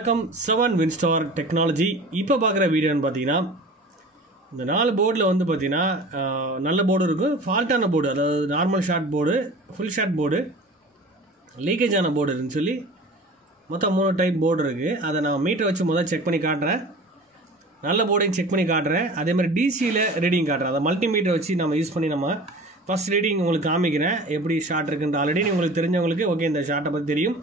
வணக்கம் 7 Winstar technology. இப்போ பார்க்குற வீடியோன்னு பார்த்தீங்கன்னா, இந்த 4 போர்டில் வந்து பார்த்தீங்கன்னா நல்ல போர்டு இருக்குது, ஃபால்ட்டான போர்டு, அதாவது normal short board, full short board, லீக்கேஜான போர்டு இருக்குன்னு சொல்லி மொத்தம் 3 டைப் போர்டு இருக்குது. அதை நான் மீட்டர் வச்சு முதல்ல செக் பண்ணி காட்டுறேன், நல்ல போர்டையும் செக் பண்ணி காட்டுறேன். அதே மாதிரி டிசியில் ரீடிங் காட்டுறேன். அதை மல்டிமீட்டர் வச்சு நம்ம யூஸ் பண்ணி நம்ம ஃபஸ்ட் ரீடிங் உங்களுக்கு காமிக்கிறேன் எப்படி ஷார்ட் இருக்குன்ற. ஆல்ரெடி உங்களுக்கு தெரிஞ்சவங்களுக்கு ஓகே இந்த ஷார்ட்டை பற்றி தெரியும்.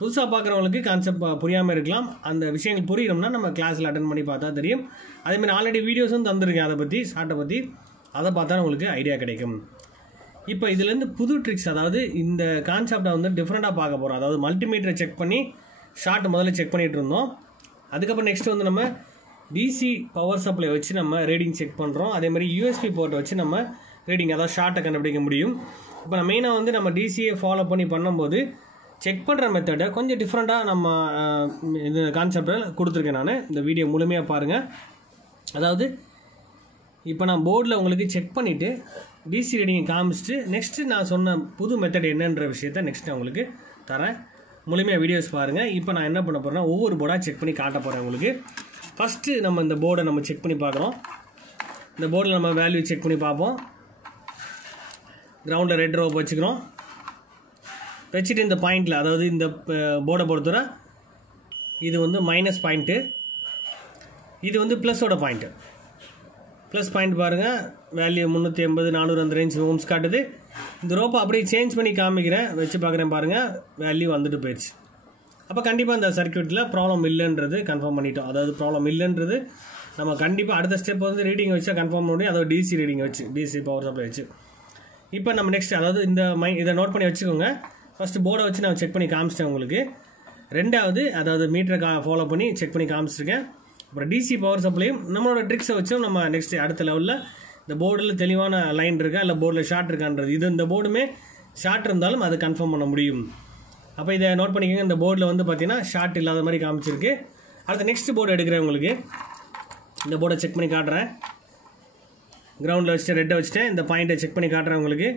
புதுசாக பார்க்குறவங்களுக்கு கான்செப்ட் புரியாமல் இருக்கலாம். அந்த விஷயங்கள் புரியணும்னா நம்ம கிளாஸில் அட்டன் பண்ணி பார்த்தா தெரியும். அதேமாதிரி ஆல்ரெடி வீடியோஸும் தந்துருக்கேன் அதை பற்றி, ஷார்ட்டை பற்றி. அதை பார்த்தா உங்களுக்கு ஐடியா கிடைக்கும். இப்போ இதுலேருந்து புது ட்ரிக்ஸ், அதாவது இந்த கான்செப்டை வந்து டிஃப்ரெண்ட்டாக பார்க்க போகிறோம். அதாவது மல்டிமீட்டரை செக் பண்ணி ஷார்ட் முதல்ல செக் பண்ணிகிட்டு இருந்தோம். அதுக்கப்புறம் நெக்ஸ்ட் வந்து நம்ம டிசி பவர் சப்ளை வச்சு நம்ம ரீடிங் செக் பண்ணுறோம். அதேமாதிரி யூஎஸ்பி போர்ட்டை வச்சு நம்ம ரீடிங், அதாவது ஷார்ட்டை கண்டுபிடிக்க முடியும். இப்போ நான் மெயினாக வந்து நம்ம டிசியை ஃபாலோ பண்ணி பண்ணும்போது செக் பண்ணுற மெத்தடை கொஞ்சம் டிஃப்ரெண்ட்டாக நம்ம இந்த கான்செப்டில் கொடுத்துருக்கேன். நான் இந்த வீடியோ முழுமையாக பாருங்கள். அதாவது இப்போ நான் போர்டில் உங்களுக்கு செக் பண்ணிவிட்டு டிசி ரீடிங்கை காமிச்சிட்டு நெக்ஸ்ட்டு நான் சொன்ன புது மெத்தட் என்னன்ற விஷயத்தை நெக்ஸ்ட் நான் உங்களுக்கு தரேன். முழுமையாக வீடியோஸ் பாருங்கள். இப்போ நான் என்ன பண்ண போகிறேன்னா ஒவ்வொரு போர்டாக செக் பண்ணி காட்ட போகிறேன் உங்களுக்கு. ஃபஸ்ட்டு நம்ம இந்த போர்டை நம்ம செக் பண்ணி பார்க்குறோம். இந்த போர்டில் நம்ம வேல்யூ செக் பண்ணி பார்ப்போம். கிரவுண்டில் ரெட் ரோப் வச்சுக்கிறோம். வச்சுட்டு இந்த பாயிண்டில், அதாவது இந்த போர்டை பொறுத்தவரை இது வந்து மைனஸ் பாயிண்ட்டு, இது வந்து ப்ளஸோட பாயிண்ட்டு. ப்ளஸ் பாயிண்ட் பாருங்கள், வேல்யூ 380 400 அந்த ரேஞ்ச் ஓம்ஸ் காட்டுது. இந்த ரோப்பை அப்படியே சேஞ்ச் பண்ணி காமிக்கிறேன், வச்சு பார்க்குறேன் பாருங்கள், வேல்யூ வந்துட்டு போயிடுச்சு. அப்போ கண்டிப்பாக இந்த சர்க்யூட்டில் ப்ராப்ளம் இல்லைன்றது கன்ஃபார்ம் பண்ணிட்டோம். அதாவது ப்ராப்ளம் இல்லைன்றது நம்ம கண்டிப்பாக அடுத்த ஸ்டெப் வந்து ரீடிங் வச்சா கன்ஃபார்ம் பண்ண முடியும். அதாவது டிசி ரீடிங் வச்சு, டிசி பவர் சப்ளை வச்சு. இப்போ நம்ம நெக்ஸ்ட், அதாவது இந்த இதை நோட் பண்ணி வச்சுக்கோங்க. ஃபஸ்ட்டு போர்டை வச்சு நான் செக் பண்ணி காமிச்சிட்டேன் உங்களுக்கு. ரெண்டாவது, அதாவது மீட்டரை ஃபாலோ பண்ணி செக் பண்ணி காமிச்சிருக்கேன். அப்புறம் டிசி பவர் சப்ளையும் நம்மளோட ட்ரிக்ஸை வச்சும் நம்ம நெக்ஸ்ட் அடுத்த லெவலில் இந்த போர்டில் தெளிவான லைன் இருக்கா இல்லை போர்டில் ஷார்ட் இருக்கான்றது, இது இந்த போர்டுமே ஷார்ட் இருந்தாலும் அதை கன்ஃபார்ம் பண்ண முடியும். அப்போ இதை நோட் பண்ணிக்கோங்க. இந்த போர்டில் வந்து பார்த்தீங்கன்னா ஷார்ட் இல்லாத மாதிரி காமிச்சிருக்கு. அடுத்த நெக்ஸ்ட் போர்டு எடுக்கிறேன் உங்களுக்கு. இந்த போர்டை செக் பண்ணி காட்டுறேன். கிரவுண்டில் வச்சுட்டு ரெட்டை வச்சுட்டேன். இந்த பாயிண்ட்டை செக் பண்ணி காட்டுறேன் உங்களுக்கு.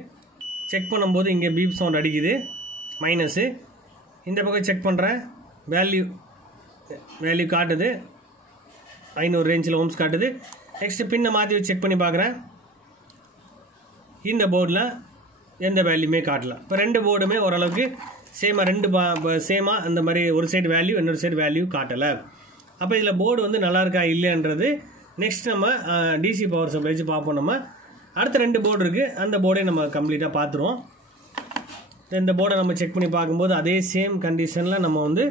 செக் பண்ணும்போது இங்கே பீப் சவுண்ட் அடிக்குது, மைனஸு. இந்த பக்கம் செக் பண்ணுறேன், வேல்யூ காட்டுது, 500 ரேஞ்சில் ஓம்ஸ் காட்டுது. நெக்ஸ்ட்டு பின்னை மாற்றி வச்சு செக் பண்ணி பார்க்குறேன். இந்த போர்டில் எந்த வேல்யூமே காட்டல. இப்போ ரெண்டு போர்டுமே ஓரளவுக்கு சேமாக, சேமாக அந்த மாதிரி ஒரு சைடு வேல்யூ இன்னொரு சைடு வேல்யூ காட்டலை. அப்போ இதில் போர்டு வந்து நல்லா இருக்கா இல்லைன்றது நெக்ஸ்ட் நம்ம டிசி பவர் சப்ளை வச்சு பார்ப்போம். நம்ம அடுத்த 2 போர்டு இருக்குது, அந்த போர்டை நம்ம கம்ப்ளீட்டாக பார்த்துருவோம். இந்த போர்டை நம்ம செக் பண்ணி பார்க்கும்போது அதே சேம் கண்டிஷனில் நம்ம வந்து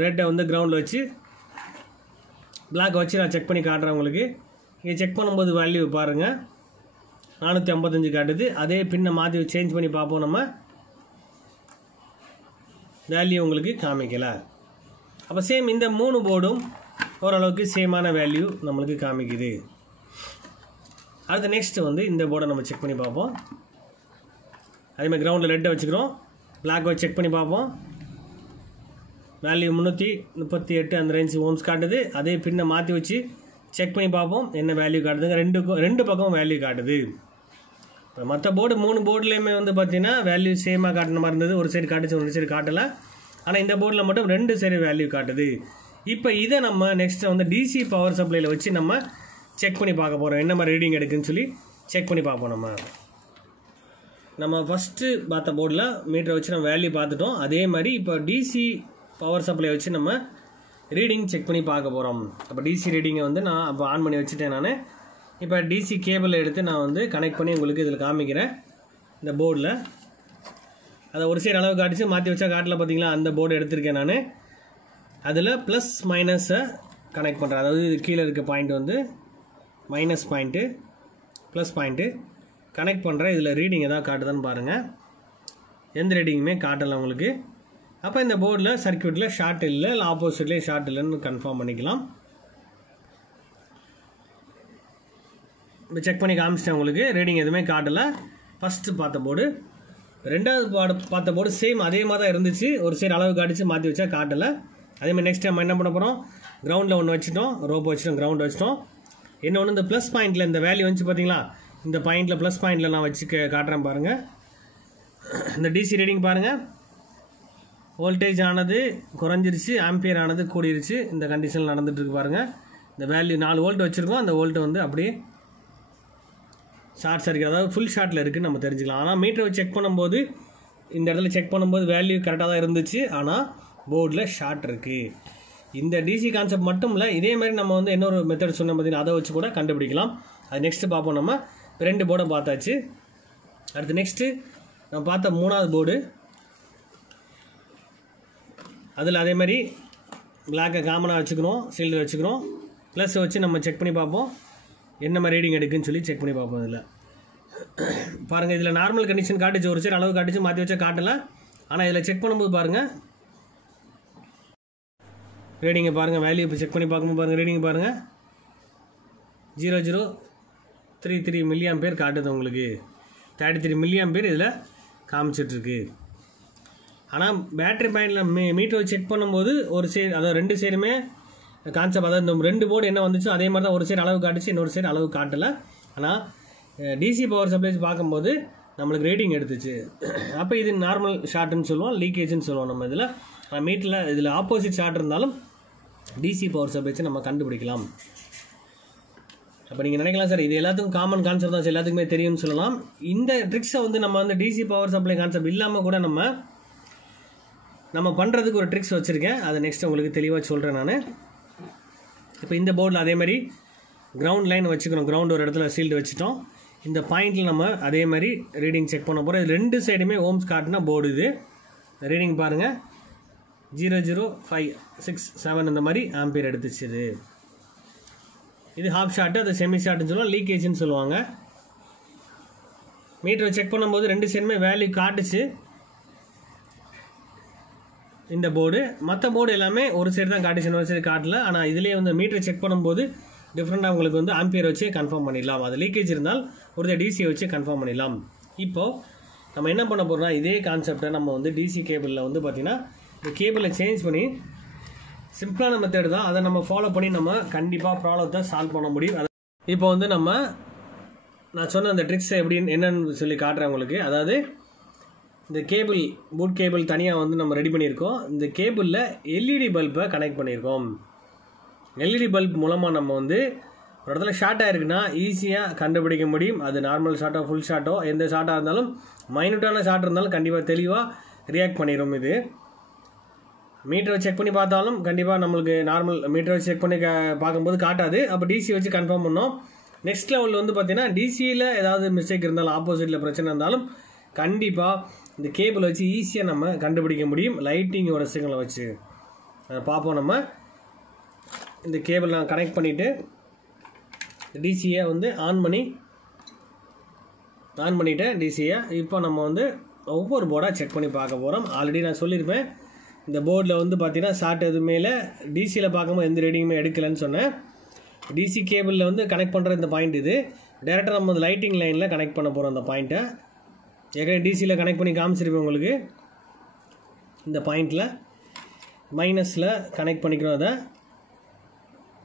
ரெட்டை வந்து கிரவுண்டில் வச்சு பிளாக் வச்சு நான் செக் பண்ணி காட்டுறேன் உங்களுக்கு. இங்கே செக் பண்ணும்போது வேல்யூ பாருங்கள், 455 காட்டுது. அதே பின்னை மாற்றி சேஞ்ச் பண்ணி பார்ப்போம். நம்ம வேல்யூ உங்களுக்கு காமிக்கலை. அப்போ சேம் இந்த 3 போர்டும் ஓரளவுக்கு சேமான வேல்யூ நம்மளுக்கு காமிக்குது. அடுத்த நெக்ஸ்ட்டு வந்து இந்த போர்டை நம்ம செக் பண்ணி பார்ப்போம். அதேமாதிரி கிரவுண்டில் ரெட்டை வச்சுக்கிறோம், பிளாக் வச்சு செக் பண்ணி பார்ப்போம். வேல்யூ 338 அந்த ரேஞ்ச் ஓம்ஸ் காட்டுது. அதே பின்னை மாற்றி வச்சு செக் பண்ணி பார்ப்போம் என்ன வேல்யூ காட்டுதுங்க. ரெண்டு பக்கம் வேல்யூ காட்டுது. இப்போ மற்ற போர்டு 3 போர்டுலேயுமே வந்து பார்த்தீங்கன்னா வேல்யூ சேமாக காட்டின மாதிரி இருந்தது. ஒரு சைடு காட்டுச்சு, ஒரு சைடு காட்டலை. ஆனால் இந்த போர்டில் மட்டும் 2 சைடு வேல்யூ காட்டுது. இப்போ இதை நம்ம நெக்ஸ்ட் வந்து டிசி பவர் சப்ளையில் வச்சு நம்ம செக் பண்ணி பார்க்க போகிறோம், என்ன மாதிரி ரீடிங் எடுக்குன்னு சொல்லி செக் பண்ணி பார்ப்போம். நம்ம ஃபஸ்ட்டு பார்த்த போர்டில் மீட்டரை வச்சு நம்ம வேல்யூ பார்த்துட்டோம். அதே மாதிரி இப்போ டிசி பவர் சப்ளை வச்சு நம்ம ரீடிங் செக் பண்ணி பார்க்க போகிறோம். அப்போ டிசி ரீடிங்கை வந்து நான் அப்போ ஆன் பண்ணி வச்சுட்டேன். நான் இப்போ டிசி கேபிளை எடுத்து நான் வந்து கனெக்ட் பண்ணி உங்களுக்கு இதில் காமிக்கிறேன். இந்த போர்டில் அதை ஒரு சைடு அளவு காட்டிச்சு, மாற்றி வச்சா காட்டில் பார்த்தீங்களா, அந்த போர்டு எடுத்திருக்கேன் நான். அதில் ப்ளஸ் மைனஸை கனெக்ட் பண்ணுறேன். அதாவது இது கீழே இருக்க பாயிண்ட் வந்து minus point, plus point connect பண்ணுறேன். இதில் ரீடிங் எதாவது காட்டுதான்னு பாருங்கள். எந்த ரீடிங்குமே காட்டலை உங்களுக்கு. அப்போ இந்த போர்டில் சர்க்யூட்டில் ஷார்ட் இல்லை ஆப்போசிட்லேயே ஷார்ட் இல்லைன்னு கன்ஃபார்ம் பண்ணிக்கலாம். இப்போ செக் பண்ணி காமிச்சிட்டேன் உங்களுக்கு. ரீடிங் எதுவுமே காட்டலை. ஃபஸ்ட்டு பார்த்த போர்டு, ரெண்டாவது பார்த்த போர்டு சேம் அதே மாதிரி தான் இருந்துச்சு. ஒரு சைடு அளவு காட்டிச்சு, மாற்றி வச்சா காட்டலை. அதேமாதிரி நெக்ஸ்ட் டைம் என்ன பண்ண போகிறோம், கிரவுண்டில் ஒன்று வச்சுட்டோம், ரோப் வச்சுட்டோம், கிரவுண்ட் வச்சுட்டோம். இன்னொன்று இந்த ப்ளஸ் பாயிண்டில் இந்த வேல்யூ வந்துச்சு பார்த்தீங்களா, இந்த பாயிண்டில் ப்ளஸ் பாயிண்டில் நான் வச்சு காட்டுறேன் பாருங்கள். இந்த டிசி ரீடிங் பாருங்கள், வோல்டேஜ் ஆனது குறைஞ்சிருச்சு, ஆம்பியர் ஆனது கூடிருச்சு. இந்த கண்டிஷன் நடந்துட்டு இருக்கு பாருங்கள். இந்த வேல்யூ 4 வோல்ட் வச்சுருக்கோம், அந்த வோல்ட் வந்து அப்படியே ஷார்ட் சர்க்கியூட், அதாவது ஃபுல் ஷார்ட்டில் இருக்குதுன்னு நம்ம தெரிஞ்சுக்கலாம். ஆனால் மீட்டரை செக் பண்ணும்போது இந்த இடத்துல செக் பண்ணும்போது வேல்யூ கரெக்டாக தான் இருந்துச்சு, ஆனால் போர்டில் ஷார்ட் இருக்குது. இந்த டிசி கான்செப்ட் மட்டும் இல்லை, இதே மாதிரி நம்ம வந்து இன்னொரு மெத்தட் சொன்ன பார்த்தீங்கன்னா அதை வச்சு கூட கண்டுபிடிக்கலாம். அது நெக்ஸ்ட்டு பார்ப்போம். நம்ம 2 போர்டை பார்த்தாச்சு. அடுத்து நெக்ஸ்ட்டு நம்ம பார்த்த 3வது போர்டு, அதில் அதே மாதிரி பிளாக்கை காமனாக வச்சுக்கிறோம், சீல்டு வச்சுக்கிறோம், ப்ளஸ் வச்சு நம்ம செக் பண்ணி பார்ப்போம் என்ன மாதிரி ரீடிங் எடுக்குன்னு சொல்லி செக் பண்ணி பார்ப்போம். இதில் பாருங்கள், இதில் நார்மல் கண்டிஷன் காட்டுச்சு, ஒரு சைடு அளவு காட்டுச்சு, மாற்றி வச்சா காட்டலை. ஆனால் இதில் செக் பண்ணும்போது பாருங்கள் ரீடிங்கை பாருங்கள், வேல்யூ இப்போ செக் பண்ணி பார்க்கும்போது பாருங்கள் ரீடிங் பாருங்கள் 0033 மில்லி ஆம்பியர் காட்டுது உங்களுக்கு. 33 மில்லி ஆம்பியர் இதில் காமிச்சிட்ருக்கு. ஆனால் பேட்டரி பாயிண்டில் மீட்டர் வச்சு செக் பண்ணும்போது ஒரு சைடு, அதாவது 2 சைடுமே கான்செப்ட், அதாவது இந்த 2 போர்டு என்ன வந்துச்சோ அதே மாதிரி தான் ஒரு சைடு அளவு காட்டுச்சு, இன்னொரு சைடு அளவு காட்டலை. ஆனால் டிசி பவர் சப்ளைஸ் பார்க்கும்போது நம்மளுக்கு ரீடிங் எடுத்துச்சு. அப்போ இது நார்மல் ஷார்ட்னு சொல்லுவோம், லீக்கேஜ்னு சொல்லுவோம் நம்ம இதில். மீட்டரில் இதில் ஆப்போசிட் ஷார்ட் இருந்தாலும் டிசி பவர் சப்ளைஸை நம்ம கண்டுபிடிக்கலாம். அப்போ நீங்கள் நினைக்கலாம் சார் இது எல்லாத்துக்கும் காமன் கான்செப்ட் தான், எல்லாத்துக்குமே தெரியும்னு சொல்லலாம். இந்த ட்ரிக்ஸை வந்து நம்ம வந்து டிசி பவர் சப்ளை கான்செப்ட் இல்லாமல் கூட நம்ம பண்ணுறதுக்கு ஒரு ட்ரிக்ஸ் வச்சுருக்கேன், அதை நெக்ஸ்ட் உங்களுக்கு தெளிவாக சொல்கிறேன் நான். இப்போ இந்த போர்டில் அதே மாதிரி கிரவுண்ட் லைன் வச்சுக்கணும், கிரவுண்ட் ஒரு இடத்துல சீல்டு வச்சுட்டோம். இந்த பாயிண்டில் நம்ம அதே மாதிரி ரீடிங் செக் பண்ண போகிறோம். இது 2 சைடுமே ஓம்ஸ் காட்டினா போர்டு. இது ரீடிங் பாருங்கள் 00567 இந்த மாதிரி ஆம்பியர் எடுத்துச்சு. இது ஹாஃப் ஷார்ட்டு, அது செமி ஷார்ட்னு சொல்லுவாங்க, லீக்கேஜ்னு சொல்லுவாங்க. மீட்டரை செக் பண்ணும்போது 2 சைடுமே வேல்யூ காட்டுச்சு இந்த போர்டு. மற்ற போர்டு எல்லாமே ஒரு சைடு தான் காட்டுச்சு, இன்னொரு சைடு காட்டல. ஆனால் இதிலே வந்து மீட்டரை செக் பண்ணும்போது டிஃப்ரெண்டாக உங்களுக்கு வந்து ஆம்பியர் வச்சு கன்ஃபார்ம் பண்ணிடலாம். அது லீக்கேஜ் இருந்தால் ஒரு டிசியை வச்சு கன்ஃபார்ம் பண்ணிடலாம். இப்போது நம்ம என்ன பண்ண போகிறோம்னா, இதே கான்செப்டை நம்ம வந்து டிசி கேபிளில் வந்து பார்த்திங்கன்னா இந்த கேபிளை சேஞ்ச் பண்ணி சிம்பிளான மெத்தட் தான், அதை நம்ம ஃபாலோ பண்ணி நம்ம கண்டிப்பாக ப்ராப்ளத்தை சால்வ் பண்ண முடியும். இப்போ வந்து நான் சொன்ன அந்த ட்ரிக்ஸ் எப்படின்னு என்னன்னு சொல்லி காட்டுறேன் உங்களுக்கு. அதாவது இந்த கேபிள், பூட் கேபிள் தனியாக வந்து நம்ம ரெடி பண்ணியிருக்கோம். இந்த கேபிளில் எல்இடி பல்பை கனெக்ட் பண்ணியிருக்கோம். எல்இடி பல்ப் மூலமாக நம்ம வந்து ஒரு இடத்துல ஷார்ட் ஆகிருக்குன்னா ஈஸியாக கண்டுபிடிக்க முடியும். அது நார்மல் ஷார்ட்டோ ஃபுல் ஷார்ட்டோ எந்த ஷார்ட்டாக இருந்தாலும், மைனூட்டான ஷார்ட் இருந்தாலும் கண்டிப்பாக தெளிவாக ரியாக்ட் பண்ணிடும். இது மீட்டரை செக் பண்ணி பார்த்தாலும் கண்டிப்பாக நம்மளுக்கு நார்மல் மீட்டரை வச்சு செக் பண்ணி பார்க்கும்போது காட்டாது. அப்போ டிசி வச்சு கன்ஃபார்ம் பண்ணோம். நெக்ஸ்ட் லெவலில் வந்து பார்த்திங்கன்னா டிசியில் ஏதாவது மிஸ்டேக் இருந்தாலும், ஆப்போசிட்டில் பிரச்சனை இருந்தாலும் கண்டிப்பாக இந்த கேபிளை வச்சு ஈஸியாக நம்ம கண்டுபிடிக்க முடியும். லைட்டிங்கோட சிக்னலை வச்சு அதை பார்ப்போம். நம்ம இந்த கேபிள் நான் கனெக்ட் பண்ணிவிட்டு டிசியை வந்து ஆன் பண்ணிவிட்டேன் டிசியை. இப்போ நம்ம வந்து ஒவ்வொரு போர்டாக செக் பண்ணி பார்க்க போகிறோம். ஆல்ரெடி நான் சொல்லியிருப்பேன், இந்த போர்டில் வந்து பார்த்திங்கன்னா ஷார்ட் எதுவுமே இல்லை, டிசியில் பார்க்கும்போது எந்த ரீடிங்குமே எடுக்கலைன்னு சொன்னேன். டிசி கேபிளில் வந்து கனெக்ட் பண்ணுற இந்த பாயிண்ட் இது டேரெக்டாக நம்ம வந்து லைட்டிங் லைனில் கனெக்ட் பண்ண போகிறோம். அந்த பாயிண்ட்டை ஏற்கனவே டிசியில் கனெக்ட் பண்ணி காமிச்சிருப்பேன் உங்களுக்கு. இந்த பாயிண்டில் மைனஸில் கனெக்ட் பண்ணிக்கிறோம். அதை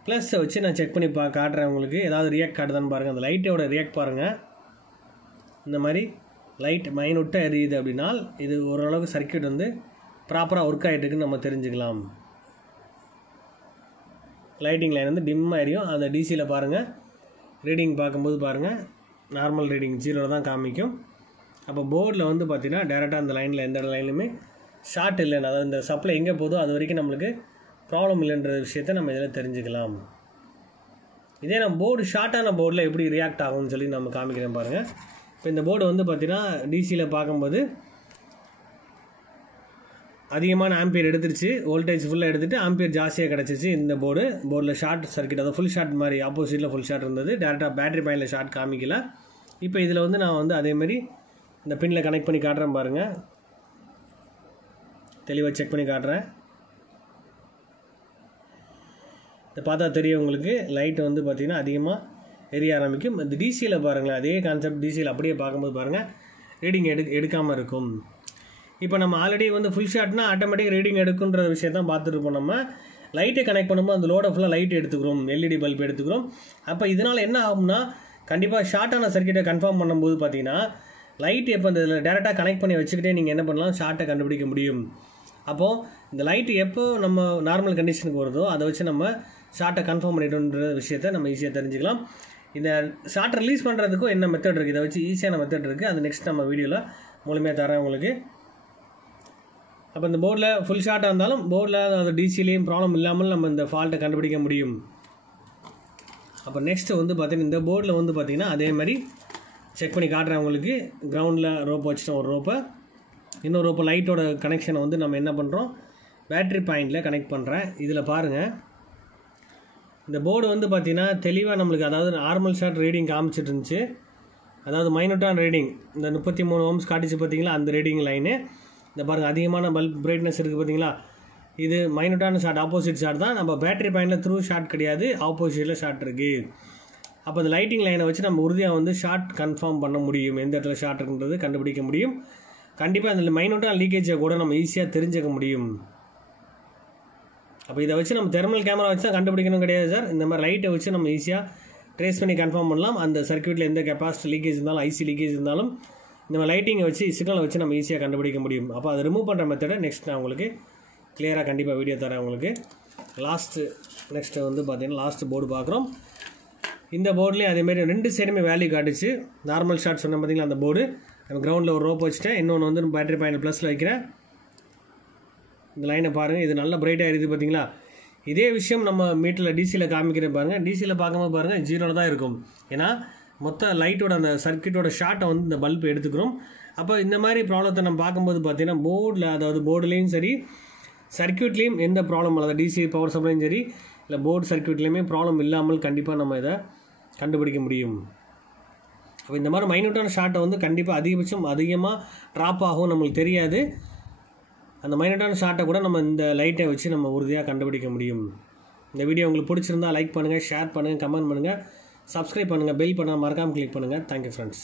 ப்ளஸ்ஸை வச்சு நான் செக் பண்ணி காட்டுறேன் உங்களுக்கு. ஏதாவது ரியாக்ட் காட்டுதான்னு பாருங்கள். அந்த லைட்டோட ரியாக்ட் பாருங்கள். இந்த மாதிரி லைட் மைனூட்டாக எரியுது அப்படின்னா இது ஓரளவுக்கு சர்க்யூட் வந்து ப்ராப்பராக ஒர்க் ஆகிட்டுருக்குன்னு நம்ம தெரிஞ்சுக்கலாம். லைட்டிங் லைன் வந்து டிம்மாக எரியும். அந்த டிசியில் பாருங்கள், ரீடிங் பார்க்கும்போது பாருங்கள் நார்மல் ரீடிங் 0 தான் காமிக்கும். அப்போ போர்டில் வந்து பார்த்திங்கன்னா டேரெக்டாக அந்த லைனில் எந்த லைன்லையுமே ஷார்ட் இல்லைன்னு, அதாவது இந்த சப்ளை எங்கே போதோ அது வரைக்கும் நம்மளுக்கு ப்ராப்ளம் இல்லைன்ற விஷயத்தை நம்ம இதில் தெரிஞ்சுக்கலாம். இதே நம்ம போர்டு ஷார்ட்டான போர்டில் எப்படி ரியாக்ட் ஆகும்னு சொல்லி நம்ம காமிக்கிறேன் பாருங்கள். இப்போ இந்த போர்டு வந்து பார்த்திங்கன்னா டிசியில் பார்க்கும்போது அதிகமான ஆம்பியர் எடுத்துருச்சு, வோல்டேஜ் ஃபுல்லாக எடுத்துகிட்டு ஆம்பியர் ஜாஸ்தியாக கிடச்சிச்சு. இந்த போர்டில் ஷார்ட் சர்க்யூட், அதாவது ஃபுல் ஷார்ட் மாதிரி ஆப்போசிட்டில் ஃபுல் ஷார்ட் இருந்தது, டேரெக்டாக பேட்டரி பாயிண்டில் ஷார்ட் காமிக்கல. இப்போ இதில் வந்து நான் வந்து அதேமாதிரி இந்த பின்னில் கனெக்ட் பண்ணி காட்டுறேன் பாருங்கள், தெளிவாக செக் பண்ணி காட்டுறேன். இதை பார்த்தா தெரியும் உங்களுக்கு, லைட் வந்து பார்த்திங்கன்னா அதிகமாக எரிய ஆரம்பிக்கும். இந்த டிசியில் பாருங்களேன், அதே கான்செப்ட் டிசியில் அப்படியே பார்க்கும்போது பாருங்கள் ரீடிங் எடுக்காமல் இருக்கும். இப்போ நம்ம ஆல்ரெடி வந்து ஃபுல் ஷார்ட்னா ஆட்டோமேட்டிக் ரீடிங் எடுக்குன்ற விஷயத்தான் பார்த்துருப்போம். நம்ம லைட்டை கனெக்ட் பண்ணும்போது அந்த லோடை ஃபுல்லாக லைட் எடுத்துக்கிறோம், எல்இடி பல்ப் எடுத்துக்கிறோம். அப்போ இதனால் என்ன ஆகும்னா கண்டிப்பாக ஷார்ட்டான சர்க்யூட்டை கன்ஃபார்ம் பண்ணும்போது பார்த்தீங்கன்னா லைட் எப்போ இந்த டேரெக்டாக கனெக்ட் பண்ணி வச்சுக்கிட்டே நீங்கள் என்ன பண்ணலாம், ஷார்ட்டை கண்டுபிடிக்க முடியும். அப்போது இந்த லைட்டு எப்போ நம்ம நார்மல் கண்டிஷனுக்கு வருதோ அதை வச்சு நம்ம ஷார்ட்டை கன்ஃபார்ம் பண்ணிட்டோன்ற விஷயத்தை நம்ம ஈஸியாக தெரிஞ்சுக்கலாம். இந்த ஷார்ட் ரிலீஸ் பண்ணுறதுக்கும் என்ன மெத்தட் இருக்குது, இதை வச்சு ஈஸியான மெத்தட் இருக்குது. அது நெக்ஸ்ட் நம்ம வீடியோவில் முழுமையாக தரேன் உங்களுக்கு. அப்போ இந்த போர்டில் ஃபுல் ஷார்ட்டாக இருந்தாலும் போர்டில் அது டிசிலையும் ப்ராப்ளம் இல்லாமல் நம்ம இந்த ஃபால்ட்டை கண்டுபிடிக்க முடியும். அப்போ நெக்ஸ்ட்டு வந்து பார்த்தீங்கன்னா இந்த போர்டில் வந்து பார்த்திங்கன்னா அதே மாதிரி செக் பண்ணி காட்டுறேன் உங்களுக்கு. கிரவுண்டில் ரோப் வச்சுட்டோம், ஒரு ரோப்பை, இன்னொரு ரோப்பை லைட்டோட கனெக்ஷனை வந்து நம்ம என்ன பண்ணுறோம், பேட்ரி பாயிண்டில் கனெக்ட் பண்ணுறேன். இதில் பாருங்கள், இந்த போர்டு வந்து பார்த்திங்கன்னா தெளிவாக நம்மளுக்கு, அதாவது நார்மல் ஷார்ட் ரீடிங் காமிச்சிட்டு இருந்துச்சு, அதாவது மைனூட்டான ரீடிங் இந்த 33 ஓம்ஸ் காட்டிச்சு பார்த்தீங்களா, அந்த ரீடிங் லைனு. இந்த பாருங்கள் அதிகமான பல்ப் பிரைட்னஸ் இருக்குது பார்த்தீங்களா, இது மைனூட்டான ஷார்ட், ஆப்போசிட் ஷார்ட் தான். நம்ம பேட்டரி பாயிண்டில் த்ரூ ஷார்ட் கிடையாது, ஆப்போசிட்டில் ஷார்ட் இருக்குது. அப்போ இந்த லைட்டிங் லைனை வச்சு நம்ம உறுதியாக வந்து ஷார்ட் கன்ஃபார்ம் பண்ண முடியும், எந்த இடத்துல ஷார்ட் இருக்குன்றது கண்டுபிடிக்க முடியும். கண்டிப்பாக அந்த மைனூட்டான லீக்கேஜை கூட நம்ம ஈஸியாக தெரிஞ்சுக்க முடியும். அப்போ இதை வச்சு நம்ம தெர்மல் கேமரா வச்சு தான் கண்டுபிடிக்கணும் கிடையாது சார். இந்த மாதிரி லைட்டை வச்சு நம்ம ஈஸியாக ட்ரேஸ் பண்ணி கன்ஃபார்ம் பண்ணலாம். அந்த சர்க்யூட்டில் எந்த கெப்பாசிட்டி லீக்கேஜ் இருந்தாலும், ஐசி லீக்கேஜ் இருந்தாலும், இந்த மாதிரி லைட்டிங்கை வச்சு சிக்னலை வச்சு நம்ம ஈஸியாக கண்டுபிடிக்க முடியும். அப்போ அதை ரிமூவ் பண்ணுற மெத்தடை நெக்ஸ்ட் நான் உங்களுக்கு கிளியராக கண்டிப்பாக வீடியோ தரேன் உங்களுக்கு. நெக்ஸ்ட்டு வந்து பார்த்தீங்கன்னா லாஸ்ட் போர்டு பார்க்குறோம். இந்த போர்ட்லேயும் அதேமாரி 2 சைடுமே வேல்யூ காட்டுச்சு. நார்மல் ஷார்ட் சொன்ன பார்த்தீங்களா, அந்த போர்டு நம்ம கிரவுண்டில் ஒரு ரோப் வச்சுட்டேன், இன்னொன்று வந்து பேட்டரி பாயிண்ட் ப்ளஸில் வைக்கிறேன். இந்த லைனை பாருங்கள், இது நல்லா பிரைட்டாக இருக்குது பார்த்தீங்களா. இதே விஷயம் நம்ம மீட்டரில் டிசியில் காமிக்கிறேன் பாருங்கள். டிசியில் பார்க்கும்போது பாருங்கள் 0 தான் இருக்கும். ஏன்னா மொத்த லைட்டோட அந்த சர்க்யூட்டோட ஷார்ட்டை வந்து இந்த பல்ப் எடுத்துக்கிறோம். அப்போ இந்த மாதிரி ப்ராப்ளத்தை நம்ம பார்க்கும்போது பார்த்தீங்கன்னா போர்டில், அதாவது போர்டுலேயும் சரி சர்க்யூட்லேயும் எந்த ப்ராப்ளம், அதாவது டிசி பவர் சப்ளையும் சரி இல்லை போர்டு சர்க்யூட்லேயுமே ப்ராப்ளம் இல்லாமல் கண்டிப்பாக நம்ம இதை கண்டுபிடிக்க முடியும். அப்போ இந்த மாதிரி மைனூட்டான ஷார்ட்டை வந்து கண்டிப்பாக அதிகமாக ட்ராப் ஆகும், நம்மளுக்கு தெரியாது. அந்த மைனூட்டான ஷார்ட்டை கூட நம்ம இந்த லைட்டை வச்சு நம்ம உறுதியாக கண்டுபிடிக்க முடியும். இந்த வீடியோ உங்களுக்கு பிடிச்சிருந்தா லைக் பண்ணுங்கள், ஷேர் பண்ணுங்கள், கமெண்ட் பண்ணுங்கள், சப்ஸ்கிரைப் பண்ணுங்கள், பெல் பண்ணால் மறக்காமல் கிளிக் பண்ணுங்கள். Thank you friends.